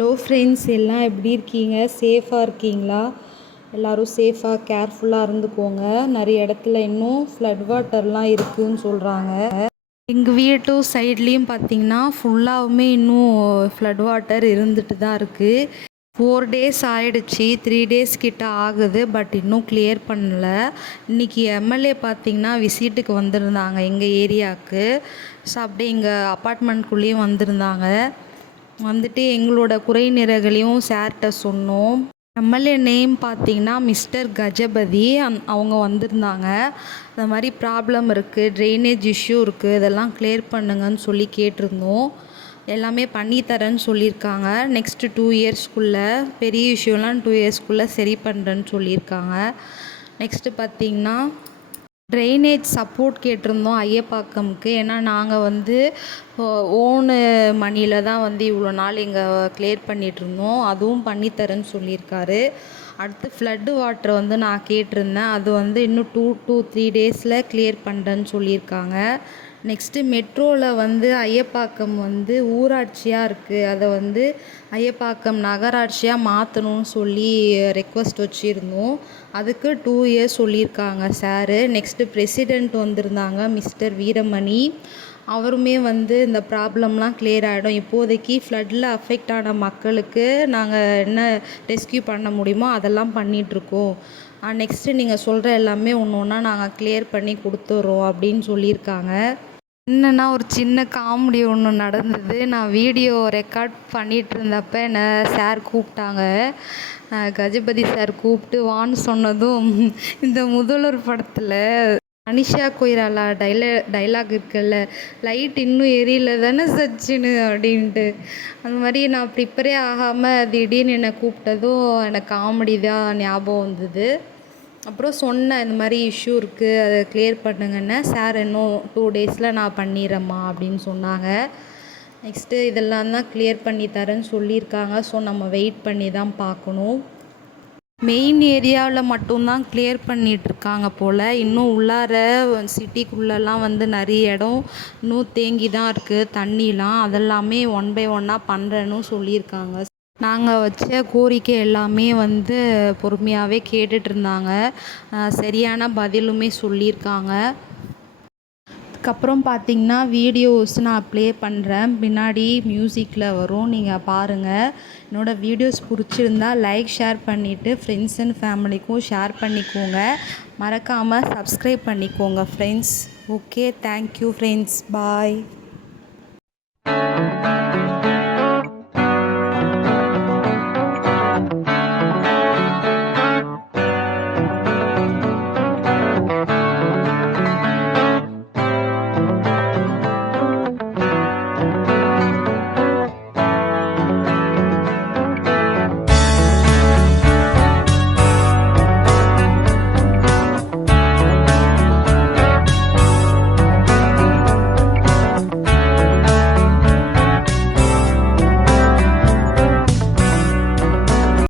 Hello friends, எல்லாம் எப்படி இருக்கீங்க? சேஃபாக இருக்கீங்களா? எல்லோரும் சேஃபாக கேர்ஃபுல்லாக இருந்துக்கோங்க. நிறைய இடத்துல இன்னும் ஃப்ளட் வாட்டர்லாம் இருக்குதுன்னு சொல்கிறாங்க. எங்கள் வீட்டு சைட்லேயும் பார்த்திங்கன்னா ஃபுல்லாகவுமே இன்னும் ஃப்ளட் வாட்டர் இருந்துட்டு தான் இருக்குது. 4 டேஸ் ஆகிடுச்சி, 3 டேஸ் கிட்ட ஆகுது. பட் இன்னும் கிளியர் பண்ணல. இன்றைக்கி எம்எல்ஏ பார்த்திங்கன்னா விசிட்டுக்கு வந்திருந்தாங்க எங்கள் ஏரியாவுக்கு. ஸோ அப்படியே எங்கள் அப்பார்ட்மெண்ட்குள்ளேயும் வந்திருந்தாங்க. வந்துட்டு எங்களோட குறை நிறைகளையும் சார்கிட்ட சொன்னோம். எம்எல்ஏ நேம் பார்த்திங்கன்னா மிஸ்டர் கஜபதி. அவங்க வந்திருந்தாங்க. இந்த மாதிரி ப்ராப்ளம் இருக்குது, ட்ரைனேஜ் இஷ்யூ இருக்குது, இதெல்லாம் கிளியர் பண்ணுங்கன்னு சொல்லி கேட்டிருந்தோம். எல்லாமே பண்ணித்தரேன்னு சொல்லியிருக்காங்க. நெக்ஸ்ட்டு 2 இயர்ஸ்க்குள்ளே பெரிய இஷ்யூலாம் 2 இயர்ஸ்க்குள்ளே சரி பண்ணுறேன்னு சொல்லியிருக்காங்க. நெக்ஸ்ட்டு பார்த்திங்கன்னா ட்ரைனேஜ் சப்போர்ட் கேட்டிருந்தோம் ஐயப்பாக்கம்க்கு. ஏன்னா நாங்கள் வந்து ஓனு மணியில் தான் வந்து இவ்வளோ நாள் இங்கே கிளியர் பண்ணிகிட்ருந்தோம். அதுவும் பண்ணித்தரேன்னு சொல்லியிருக்காரு. அடுத்து ஃப்ளட்டு வாட்ரு வந்து நான் கேட்டிருந்தேன். அது வந்து இன்னும் 2 to 3 டேஸில் கிளியர் பண்ணுறேன்னு சொல்லியிருக்காங்க. நெக்ஸ்ட்டு மெட்ரோவில் வந்து ஐயப்பாக்கம் வந்து ஊராட்சியாக இருக்குது, அதை வந்து ஐயப்பாக்கம் நகராட்சியாக மாற்றணும்னு சொல்லி ரெக்வஸ்ட் வச்சுருந்தோம். அதுக்கு 2 இயர்ஸ் சொல்லியிருக்காங்க சாரு. நெக்ஸ்ட்டு பிரசிடெண்ட் வந்திருந்தாங்க மிஸ்டர் வீரமணி. அவருமே வந்து இந்த ப்ராப்ளம்லாம் கிளியர் ஆகிடும், இப்போதைக்கு ஃப்ளட்டில் அஃபெக்ட் ஆன மக்களுக்கு நாங்கள் என்ன ரெஸ்க்யூ பண்ண முடியுமோ அதெல்லாம் பண்ணிகிட்ருக்கோம். நெக்ஸ்ட்டு நீங்கள் சொல்கிற எல்லாமே ஒன்று ஒன்றா நாங்கள் கிளியர் பண்ணி கொடுத்துட்றோம் அப்படின்னு சொல்லியிருக்காங்க. என்னென்னா ஒரு சின்ன காமெடி ஒன்று நடந்தது. நான் வீடியோ ரெக்கார்ட் பண்ணிகிட்டு இருந்தப்போ என்னை சார் கூப்பிட்டாங்க. கஜபதி சார் கூப்பிட்டு வான்னு சொன்னதும், இந்த முதல்வர் படத்தில் அனிஷா கொய்ராலா டைலாக் இருக்குல்ல, லைட் இன்னும் எரியல தானே சச்சின்னு அப்படின்ட்டு, அந்த மாதிரி நான் ப்ரிப்பரே ஆகாமல் திடீர்னு என்னை கூப்பிட்டதும் எனக்கு காமெடி தான் ஞாபகம் வந்தது. அப்புறம் சொன்னேன், இந்த மாதிரி இஷ்யூ இருக்குது, அதை கிளியர் பண்ணுங்கன்னு. சார் இன்னும் 2 டேஸில் நான் பண்ணிடுறேம்மா அப்படின்னு சொன்னாங்க. நெக்ஸ்ட்டு இதெல்லாம் தான் கிளியர் பண்ணி தரேன்னு சொல்லியிருக்காங்க. ஸோ நம்ம வெயிட் பண்ணி தான் பார்க்கணும். மெயின் ஏரியாவில் மட்டும்தான் கிளியர் பண்ணிகிட்ருக்காங்க போல். இன்னும் உள்ளார சிட்டிக்குள்ளெல்லாம் வந்து நிறைய இடம் இன்னும் தேங்கி தான் இருக்குது தண்ணிலாம். அதெல்லாமே 1 by 1 பண்ணுறேன்னு சொல்லியிருக்காங்க. நாங்கள் வச்ச கோரிக்கை எல்லாமே வந்து பொறுமையாகவே கேட்டுட்ருந்தாங்க. சரியான பதிலுமே சொல்லியிருக்காங்க. அதுக்கப்புறம் பார்த்திங்கன்னா வீடியோஸ் நான் ப்ளே பண்ணுறேன், பின்னாடி மியூசிக்கில் வரும், நீங்கள் பாருங்கள். என்னோடய வீடியோஸ் பிடிச்சிருந்தா லைக் ஷேர் பண்ணிவிட்டு ஃப்ரெண்ட்ஸ் அண்ட் ஃபேமிலிக்கும் ஷேர் பண்ணிக்கோங்க. மறக்காமல் சப்ஸ்கிரைப் பண்ணிக்கோங்க ஃப்ரெண்ட்ஸ். ஓகே, தேங்க்யூ ஃப்ரெண்ட்ஸ், பாய்.